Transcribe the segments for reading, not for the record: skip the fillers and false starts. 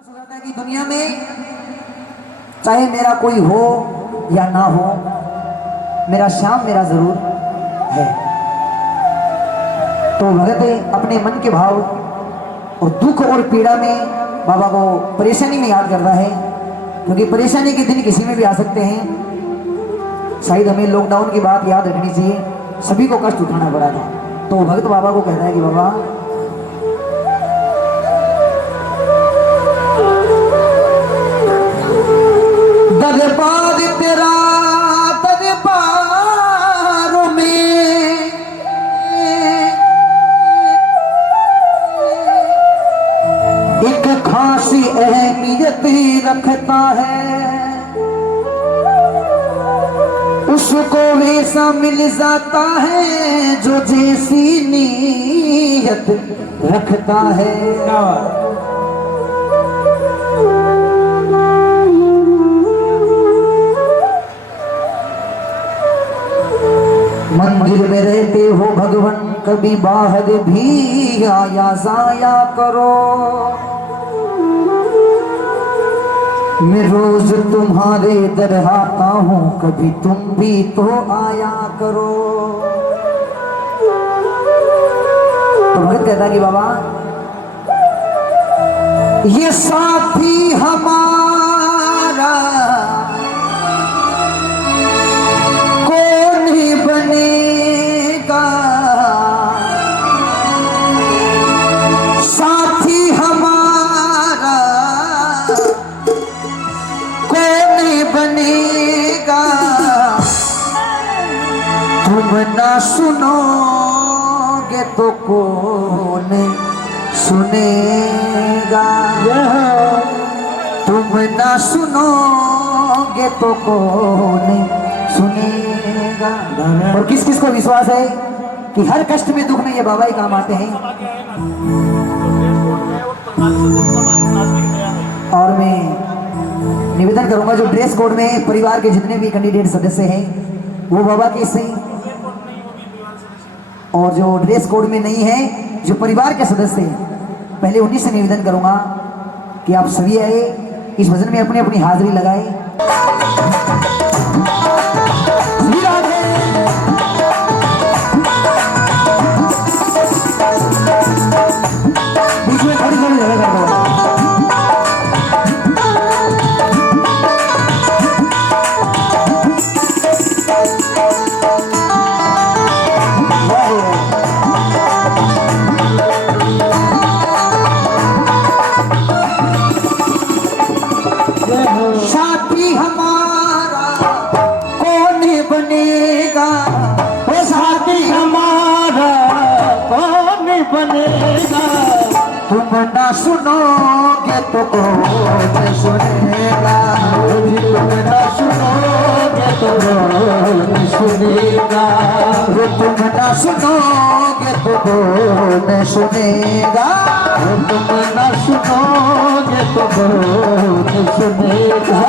कि दुनिया में चाहे मेरा कोई हो या ना हो, मेरा श्याम मेरा जरूर है। तो भगत अपने मन के भाव और दुख और पीड़ा में बाबा को परेशानी में याद करता है, क्योंकि परेशानी के दिन किसी में भी आ सकते हैं। शायद हमें लॉकडाउन की बात याद रखनी चाहिए, सभी को कष्ट उठाना पड़ा था। तो भगत बाबा को कहता है कि बाबा दरबार तेरा दरबारों में एक खासी अहमियत रखता है, उसको वैसा मिल जाता है जो जैसी नीयत रखता है। मंदिर में रहते हो भगवान, कभी बाहर भी आया जाया करो। मैं रोज तुम्हारे दर आता हूँ, कभी तुम भी तो आया करो। तो भगत कहता कि बाबा ये साथी हमारा कौन ही बनेगा, साथी हमारा कौन ही बनेगा। तुम ना सुनोगे तो कौन सुनेगा, तुम ना सुनोगे तो कौन सुनेगा। और किस किस को विश्वास है कि हर कष्ट में दुख में ये बाबा ही काम आते हैं। और मैं निवेदन करूंगा जो ड्रेस कोड में परिवार के जितने भी कैंडिडेट सदस्य हैं वो बाबा के से, और जो ड्रेस कोड में नहीं है जो परिवार के सदस्य हैं, पहले उन्हीं से निवेदन करूंगा कि आप सभी आए इस भजन में अपनी अपनी हाजिरी लगाए। बीच में थोड़ी थोड़ी जगह कर दो। साथी हमारा कौन बनेगा, वो साथी हमारा कौन बनेगा। तुम ना सुनोगे तो कौन सुनेगा, तुम ना सुनोगे तो कौन सुनेगा, तुम ना सुनोगे तो कौन सुनेगा, तुम ना सुनोगे तो कौन सुनेगा।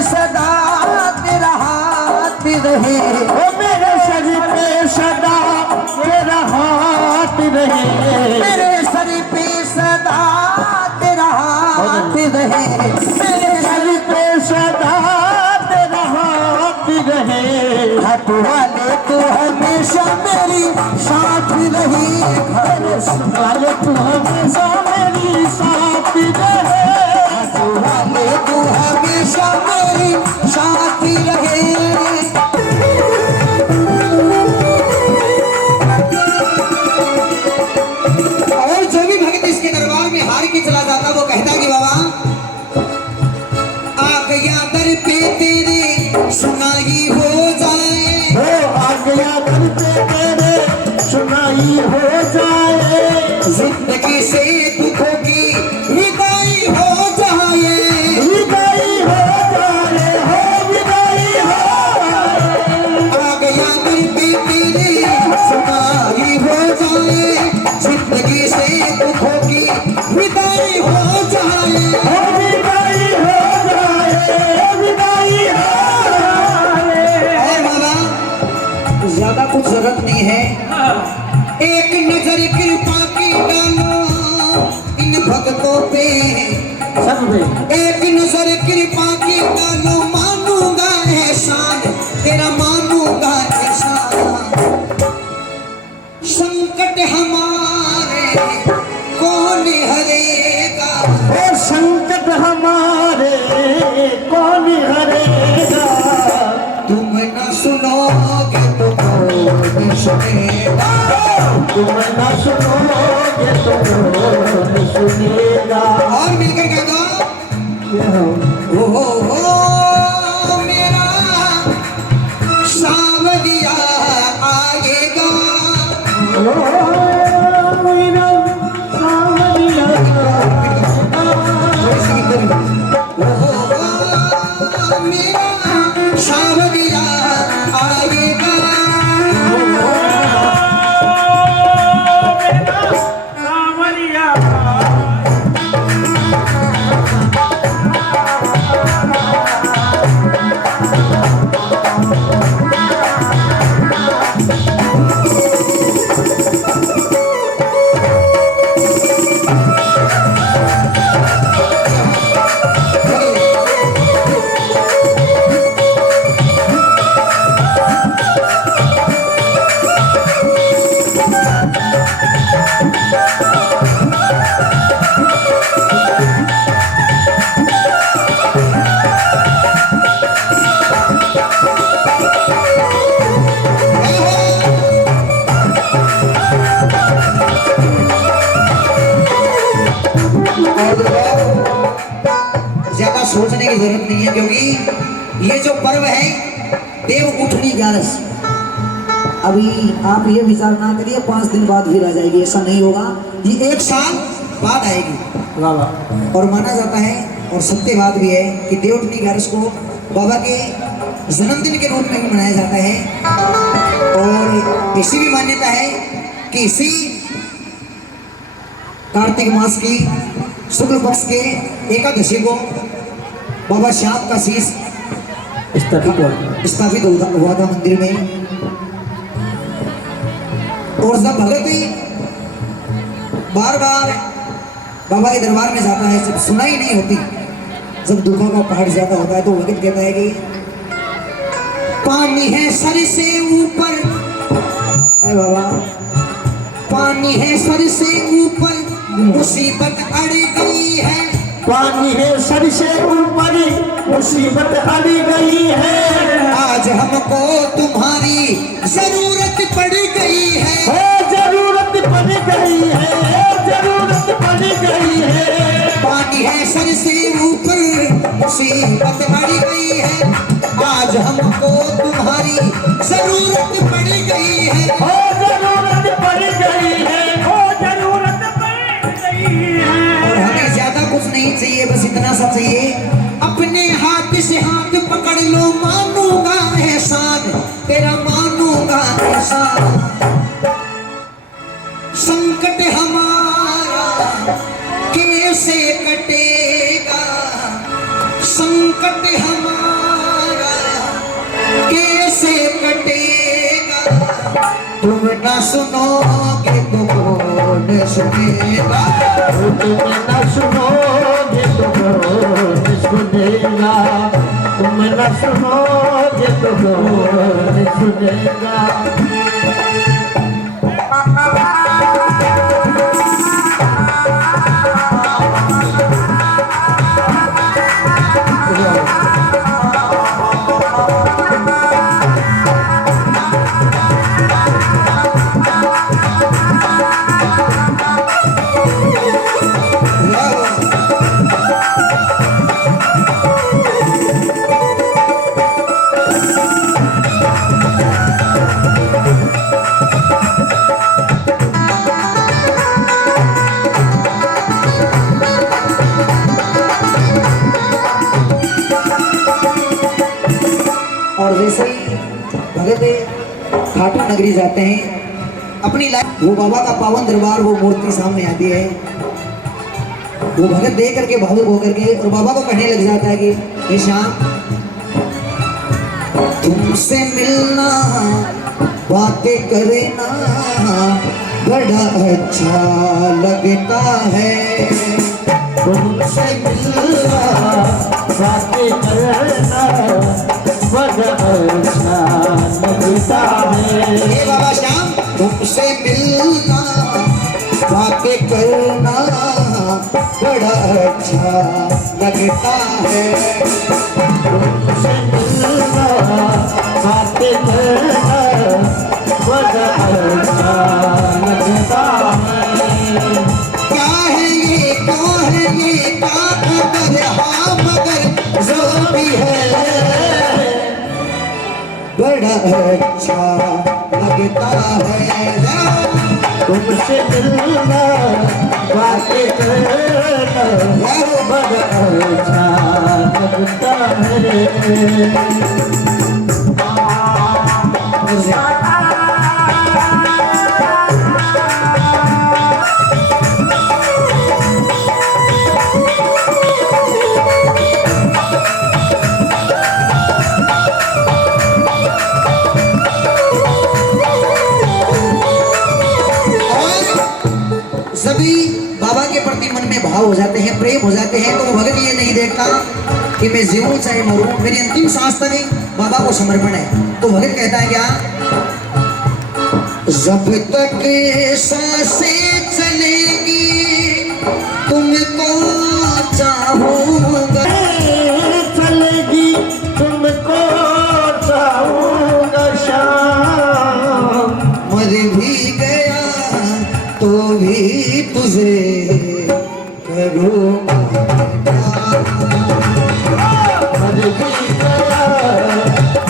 सदा तेरा हाथ रहे, ओ मेरे सर पे सदा तेरा हाथ रहे, मेरे सर पे सदा तेरा हाथ रहे, मेरे सर पे सदा तेरा हाथ रहे। हाथ वाले तो हमेशा मेरी साथ रही, घर वाले तो हमेशा मेरी साथ रहे, वाले तू हमेशा मेरी साथी रहे। और जो भी भक्त इसके दरबार में हार के चला जाता वो कहता कि बाबा आ गया दर पे तेरे सुनाई हो जाए, आ गया दर पे तेरे सुनाई हो जाए, जिंदगी से दुखों की विदाई हो जाए, विदाई हो जाए, हो विदाई हो सुनिए है। एक नजर कृपा की डालो इन भक्तों पे, सब पे एक नजर कृपा की डालो, मानूंगा एहसान तेरा, मानूंगा एहसान। संकट हमारे कौन हरेगा, संकट हमारे कौन हरेगा, तुम न सुनोगे तो कौन सुनेगा, तुम न सुनोगे तो कौन सुनेगा। और मिलकर कह दो ओ मेरा सावरिया आएगा, मेरा सावरिया आएगा, ज्यादा सोचने की जरूरत नहीं है, क्योंकि ये जो पर्व है देव उठनी 11। अभी आप ये विचार ना करिए 5 दिन बाद फिर आ जाएगी, ऐसा नहीं होगा, ये 1 साल बाद आएगी। और माना जाता है और सत्य बात भी है कि देव उठनी 11 को बाबा के जन्मदिन के रूप में भी मनाया जाता है। और ऐसी भी मान्यता है कि इसी कार्तिक मास की शुक्ल पक्ष के एकादशी को बाबा श्याम का शीश स्थापित हुआ था मंदिर में। और जब भगत बार बार बाबा के दरबार में जाता है, जब सुनाई नहीं होती, जब दुखों का पहाड़ ज्यादा होता है, तो भगत कहता है कि पानी है सर से ऊपर, अरे बाबा पानी है सर से ऊपर, मुसीबत अड़ गई है, पानी है सर से ऊपर, मुसीबत अड़ गई है, आज हमको तुम्हारी जरूरत पड़ गई है, जरूरत पड़ गई है, जरूरत पड़ गई है, पानी है सर से ऊपर, मुसीबत अड़ गई है, आज हमको तुम्हारी जरूरत पड़ गई है, जरूरत पड़ गई है, जरूरत पड़ गई है। और हमें ज्यादा कुछ नहीं चाहिए, बस इतना सा चाहिए, अपने हाथ से हाथ पकड़ लो, मानूंगा एहसान तेरा, मानूंगा एहसान। संकट हमारा कैसे कटेगा, संकट हमारा कैसे कटेगा, तुम ना सुनोगे तो कौन सुनेगा, तुम न सुनोगे तो कौन सुनेगा, तुम न सुनोगे तो कौन सुनेगा। और वैसे ही भगत खाटू नगरी जाते हैं अपनी लाइफ, वो बाबा का पावन दरबार, वो मूर्ति सामने आती है, वो भगत देख करके भावुक होकर के और बाबा को कहने लग जाता है कि हे श्याम, तुमसे मिलना बातें करना बड़ा अच्छा लगता है, तुमसे मिलना बातें करना बड़ा अच्छा लगता है। हे बाबा श्याम, तुमसे मिलना बातें करना बड़ा अच्छा लगता है, तुमसे मिलना बातें करना बड़ा अच्छा लगता है। क्या है ये क्या मगर हाँ मगर जो भी है बड़ा अच्छा लगता है। तुमसे मिलना बातें करना बड़ा अच्छा लगता है। सभी बाबा के प्रति मन में भाव हो जाते हैं, प्रेम हो जाते हैं, तो वो भगत ये नहीं देखता कि मैं जीऊं चाहे मरूं, मेरी अंतिम सांस तक बाबा को समर्पण है। तो भगत कहता है क्या, जब तक सांसें चलेगी तुमको चाहूंगा, चलेगी तुमको चाहूंगा शाम, मर भी गया तो भी तुझे करूंगा, मर भी गया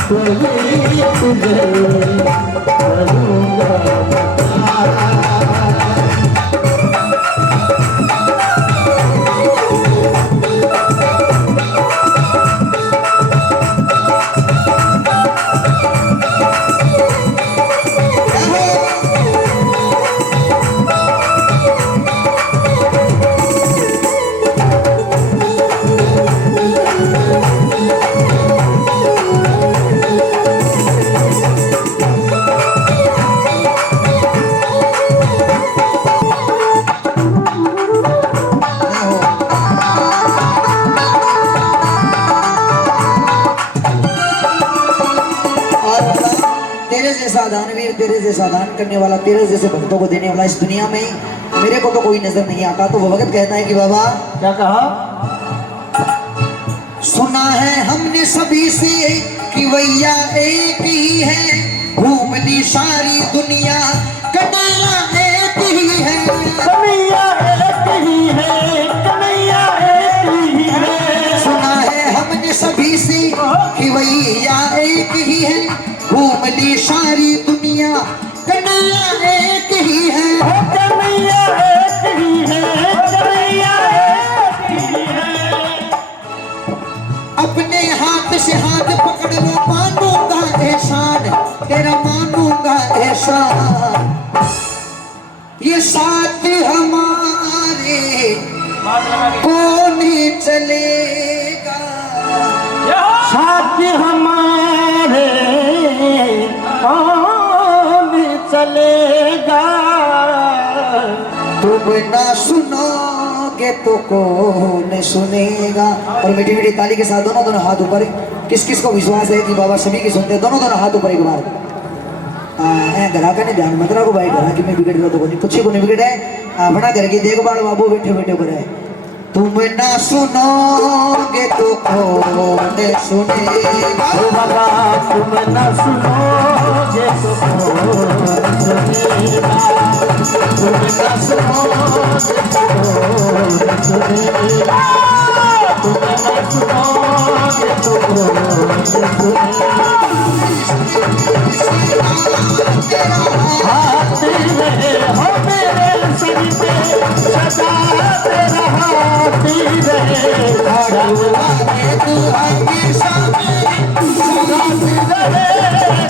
तो भी तुझे करूंगा प्यार। तेरे जैसा दानवीर, तेरे जैसा दान करने वाला, तेरे जैसे भक्तों को देने वाला इस दुनिया में मेरे को तो कोई नजर नहीं आता। तो वो भगत कहता है कि बाबा, क्या कहा, सुना है हमने सभी से कि वैया एक ही है, घूम ली सारी दुनिया कन्हैया एक ही है, कन्हैया एक ही है, कन्हैया एक ही है। सुना है हमने सभी से कि वैया एक ही है, घूम ली सारी दुनिया कन्हैया एक ही है, कन्हैया एक ही है, कन्हैया एक ही है। अपने हाथ से हाथ पकड़ लो, मानूंगा एहसान तेरा, मानूंगा एहसान, ये साथ हमारे कौन ही चलेगा, साथ हमारे कौन चलेगा, तुम ना सुनोगे तो कौन सुनेगा। और मीठी मीठी ताली के साथ दोनों दोनों हाथ ऊपर, किस किस को विश्वास है कि बाबा सभी की सुनते हैं, दोनों दोनों हाथ ऊपर एक बार। घरा का नहीं ध्यान मत रखो भाई, घरा की में बिगड़ गया तो कुछ को नहीं बिगड़े, अपना घर की देखभाल बाबू बैठे बैठे करे। तुम ना सुनोगे तो कौन सुनेगा, ओ बाबा तुम न सुनोगे तो कौन सुनेगा, तुम न सुनोगे तो कौन सुनेगा, तुम न सुनोगे तो कौन सुनेगा। हाथ रहे हो मेरे सर पे सदा तेरा हाथ रहे, तू हमेशा साथ रहे,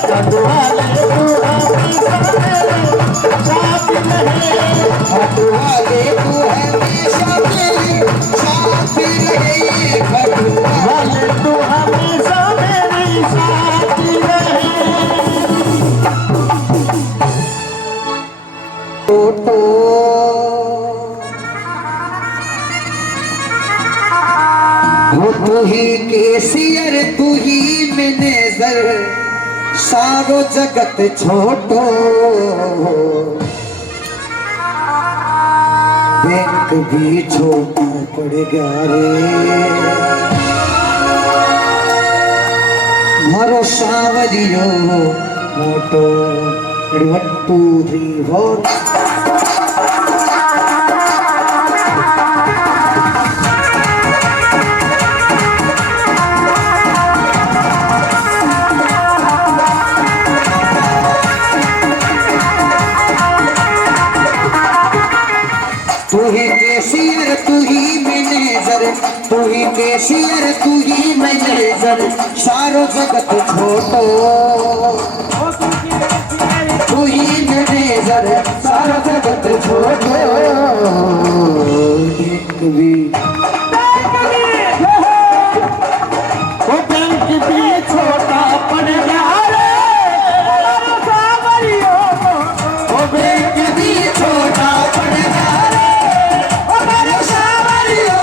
कटवाले तू हमेशा मेरे साथ रहे, खटवाले तू हमेशा मेरे साथ रहे, वाले तू हमेशा मेरे साथ रहे। सारो जगत छोटो बैंक भी छोटा पड़ गया रे मारो सावलियो मोटो 1 2 3 4 तू ही कैशियर तू ही मैनेजर तू ही कैशियर तू ही मैनेजर सारो जगत छोटो तू ही मैनेजर सारो जगत छोटो एक भी वो बैंक भी छोटा पड़ गया रे सावरियो वो बैंक भी छोटा पड़ गया रे हमारे सावरियो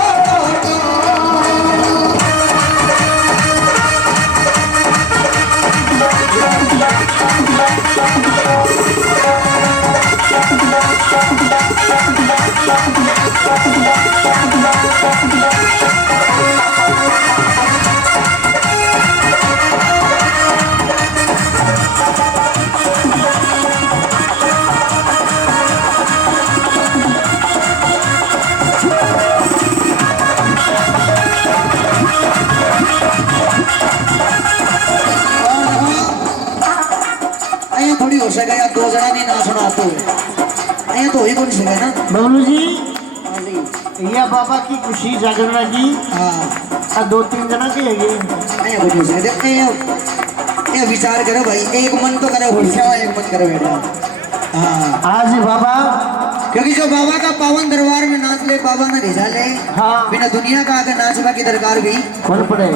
थोड़ी हो सके या 2 जना नहीं ना सुना तो ये तो ही कौन सके ना बबलू जी हाँ जी ये बाबा की खुशी जागरण लगी हाँ 2-3 जना की है ये कुछ हो सके देखते हैं ये विचार करो भाई एक मन तो करे होशिया एक मन करे बेटा हाँ आज बाबा क्योंकि जो बाबा का पावन दरबार में नाच ले बाबा ने भेजा ले हाँ बिना दुनिया का आगे नाचवा की दरकार भी कौन पड़े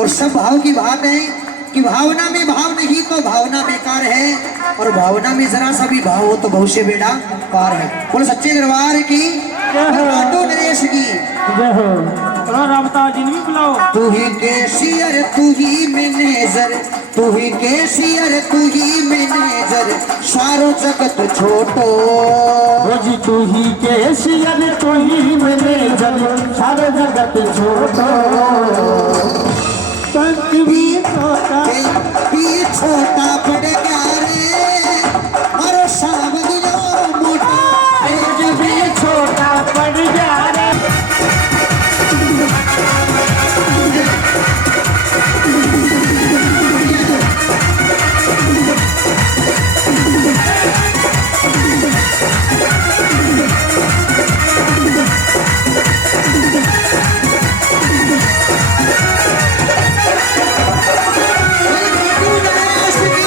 और सब भाव की बात है कि भावना में भाव नहीं तो भावना बेकार है और भावना में जरा सा भी भाव हो तो भविष्य बेड़ा पार है बोलो सच्चे दरबार की काटो नरेश की जय हो चलो रामता जी ने भी बुलाओ तू ही कैशियर तू ही मैनेजर तू ही कैशियर तू ही मैनेजर सारो जगत छोटो रोजी तू ही कैशियर तू ही मैनेजर सारे जगत छोटो पंख भी छोटा भी छोटा पड़ गया रे और सावलियो मोटा पंख भी छोटा पड़ गया रे तू नरेश की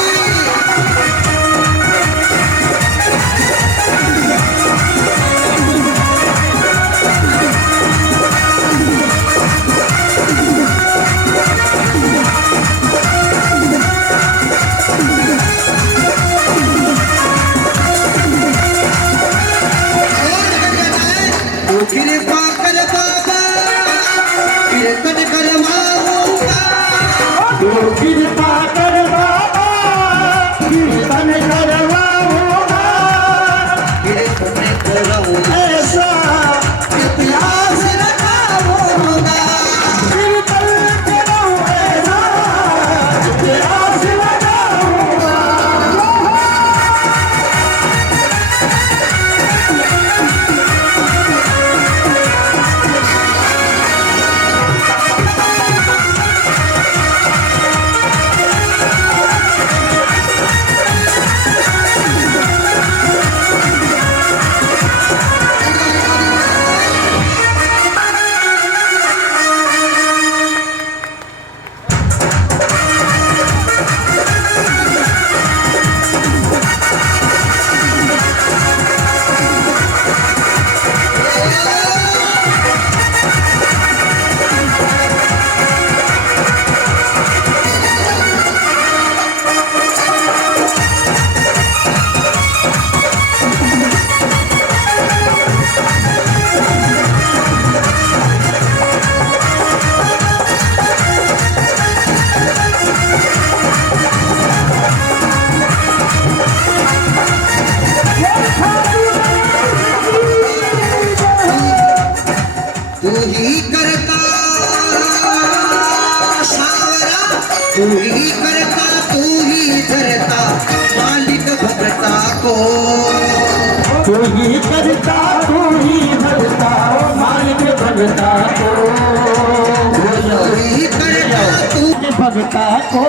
लड़का को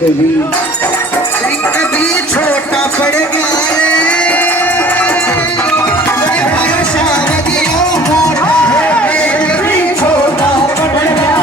कभी छोटा पड़ गया छोटा पड़ गया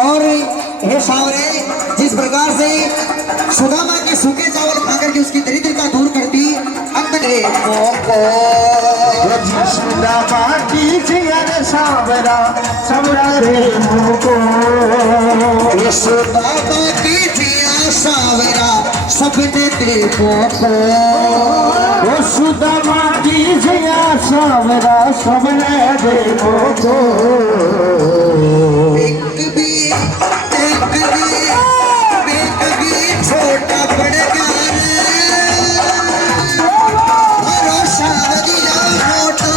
और हे सावरे, जिस प्रकार से सुदामा के सूखे चावल खाकर के उसकी दरिद्रता दूर करती अपने सुदामा की जियर सावरा सबरा रे मुको सुदामा की जिया सावरा सबने देखो वो सुदामा की जिया सावरा सबने देखो को एक भी छोटा पड़ गया भरोसा दिया मोटो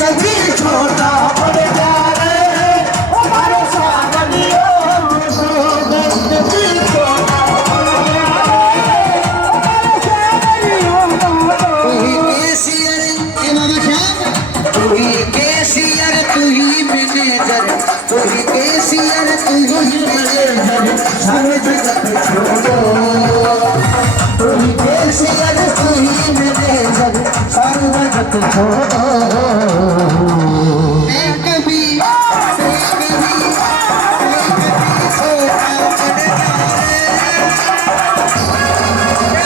कभी छोटा पड़ गया रे हमारे सावरियों कभी छोटा पड़ गया रे हमारे सावरियों तू ही केसियर ए बाबा श्याम तू ही केसियर तू ही मैनेजर तू ही केसियर तू ही मैनेजर सब जगत छोड़ो तू ही केसियर तू ही मैनेजर सब जगत छोड़ो मैं कभी छोटा पड़ गया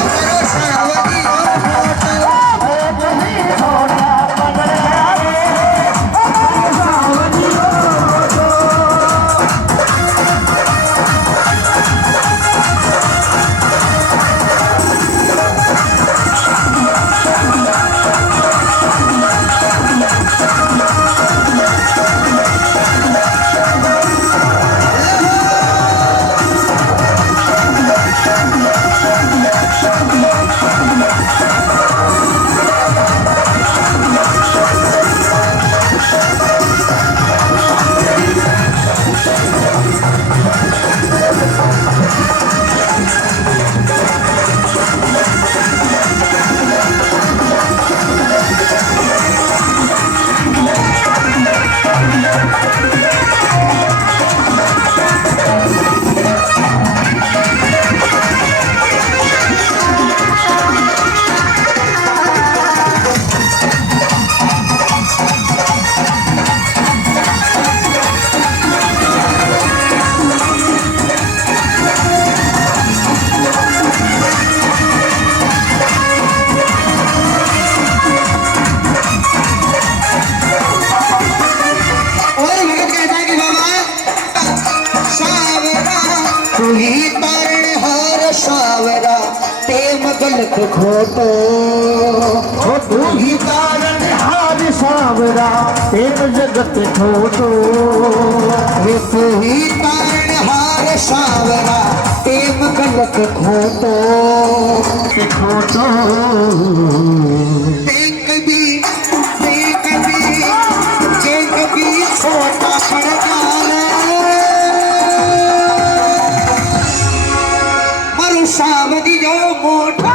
भरोसा दिया मोटो छोटा पड़ गया रे हमारे सावरियों गलत खोटो ओ तू ही कारण हार सावरा तेन जगत छोटो तू ही कारण हार सावरा टेम गलत खोटो देख भी छोटा पड़ मरु सावरी जो मोटा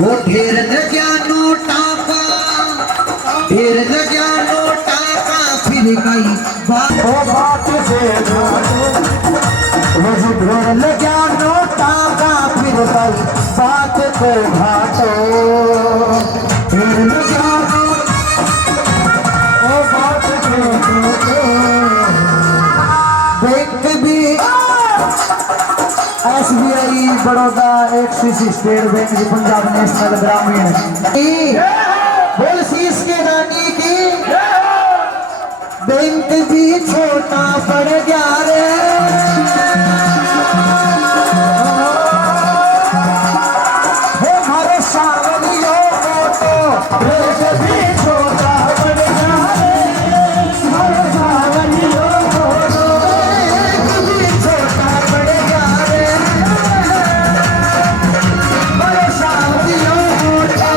वो ढेर लगा नोटा का फिर कई बात से वो ढेर लगा नोटा का फिर कई बात को घाटो ढेर लगा बात बैंक भी SBI Baroda axis state bank Punjab national ग्रामीण बोल शीश के रानी की बैंक भी छोटा पड़ गया रे हमारे सावरियों मोटो बैंक भी छोटा पड़ गया रे हमारे सावरियों मोटो बैंक भी छोटा पड़ गया रे हमारे सावरियों मोटो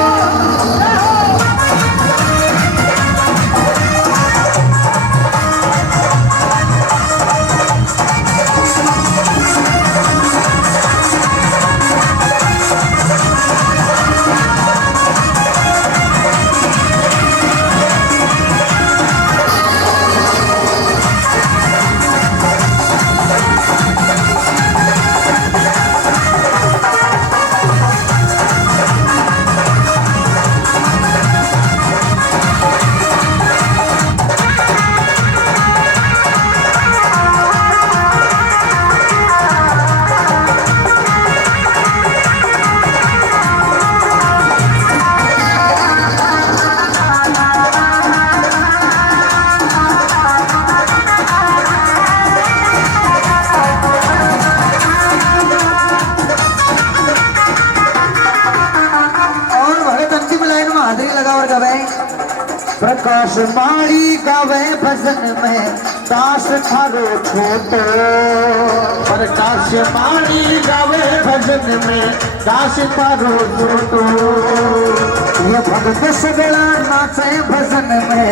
प्रकाश मारी गावे भजन में दास थारो छोटो प्रकाश मारी गावे भजन में दास थारो छोटो ये भगत सगला नाचे भजन में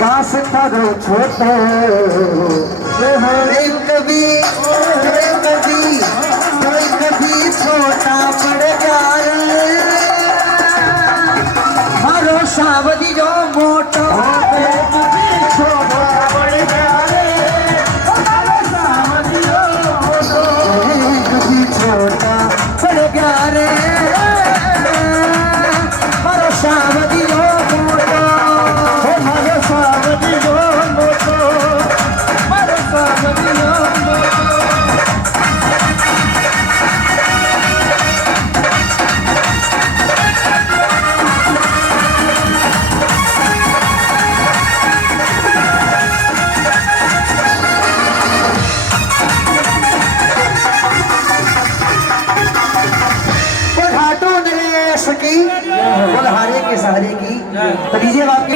दास थारो छोटो कभी छोटा पड़ गया मारो सावरी जो मोटो छोटा पड़ गया रे मारो सावरी जो मोटो कभी छोटा पड़ गया रे मारो सावरी जो मोटो मारो सावरी जो मोटो मारो सावरी जो मोटो की बोल हारे के सहारे की तो डीजे बात